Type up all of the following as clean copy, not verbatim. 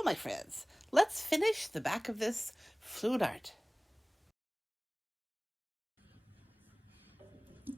Hello, my friends. Let's finish the back of this fluid art.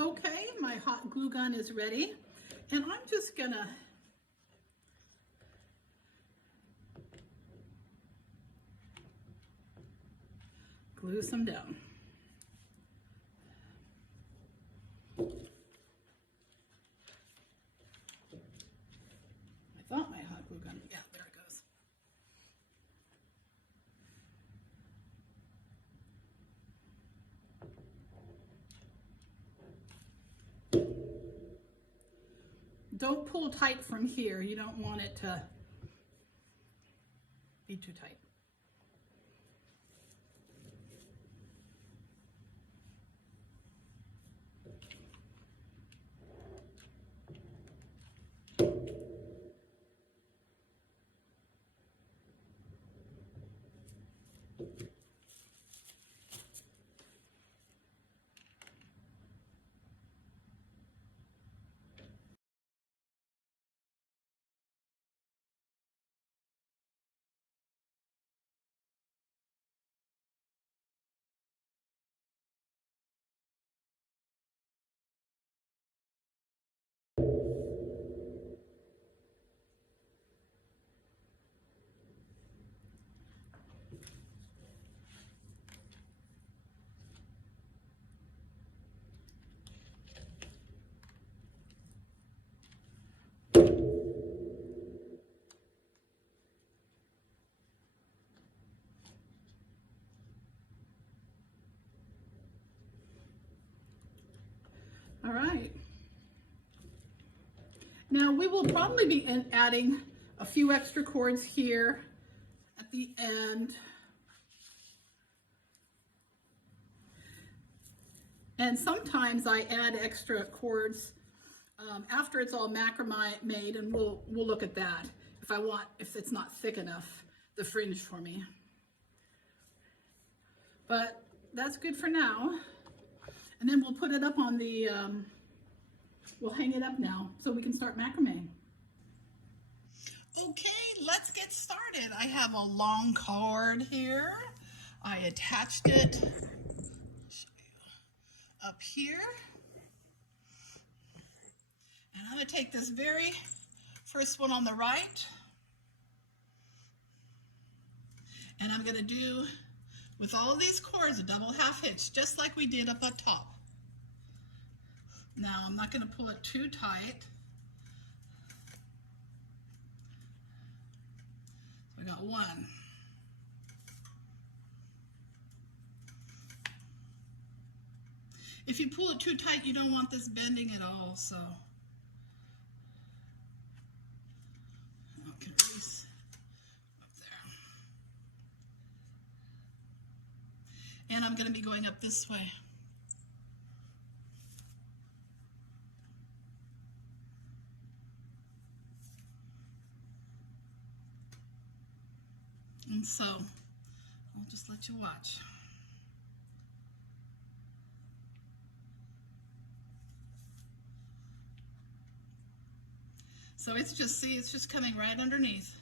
Okay, my hot glue gun is ready, and I'm just gonna glue some down. I thought my hot glue gun, yeah, there it goes. Don't pull tight from here. You don't want it to be too tight. All right. Now we will probably be adding a few extra cords here at the end. And sometimes I add extra cords after it's all macrame made, and we'll look at that if it's not thick enough, the fringe for me. But that's good for now. And then we'll put it up on the, we'll hang it up now so we can start macrame. Okay, let's get started. I have a long cord here. I attached it up here. And I'm going to take this very first one on the right, and I'm going to do, with all of these cords, a double half hitch, just like we did up at top. Now, I'm not going to pull it too tight. So we got one. If you pull it too tight, you don't want this bending at all, so. Okay, release up there. And I'm going to be going up this way. And so, I'll just let you watch. So it's just coming right underneath.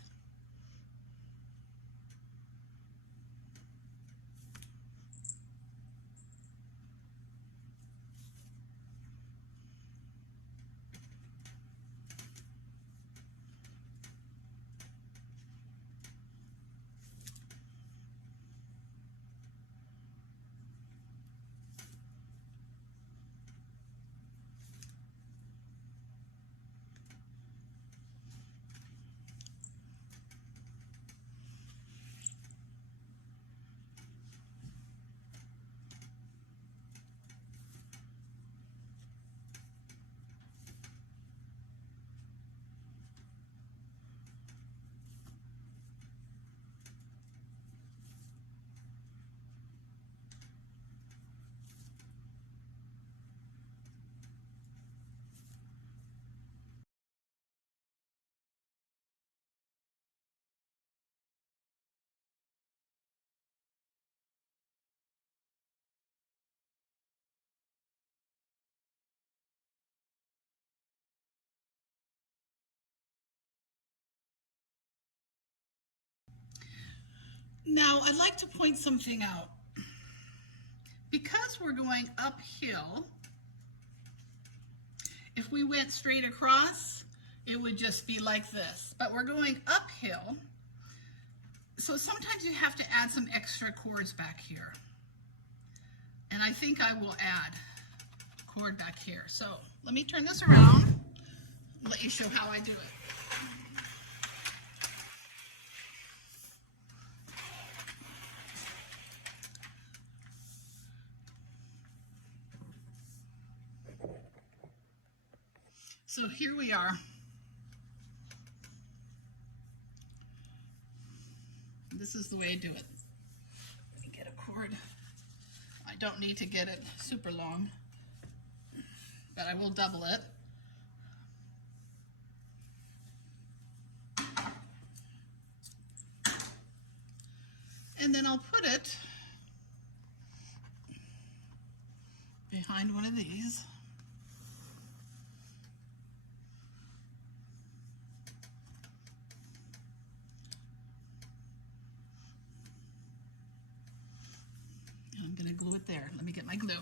Now, I'd like to point something out. Because we're going uphill, if we went straight across, it would just be like this. But we're going uphill, so sometimes you have to add some extra cords back here. And I think I will add a cord back here. So let me turn this around and let you show how I do it. So here we are. This is the way I do it. Let me get a cord. I don't need to get it super long, but I will double it. And then I'll put it behind one of these. I'm going to glue it there. Let me get my glue.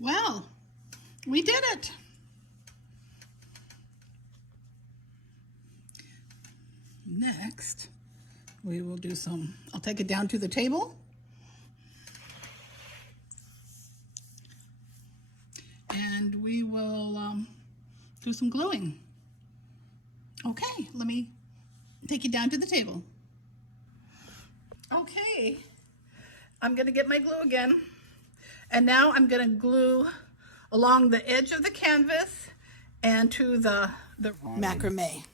Well, we did it. Next, we will do I'll take it down to the table. And we will do some gluing. Okay, let me take you down to the table. Okay, I'm gonna get my glue again. And now I'm gonna glue along the edge of the canvas and to the macrame.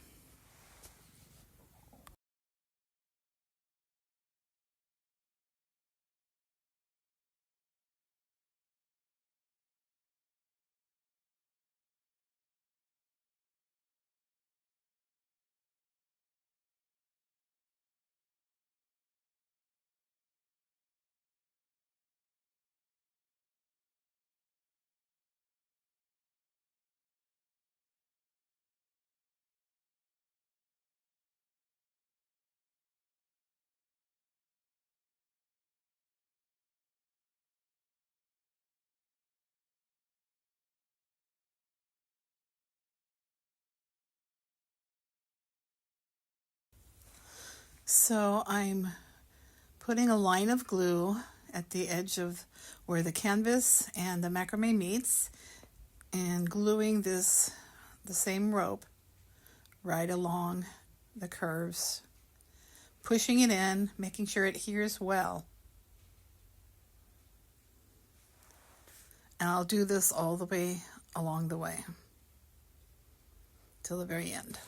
So I'm putting a line of glue at the edge of where the canvas and the macrame meets and gluing the same rope right along the curves, pushing it in, making sure it adheres well. And I'll do this all the way along the way till the very end.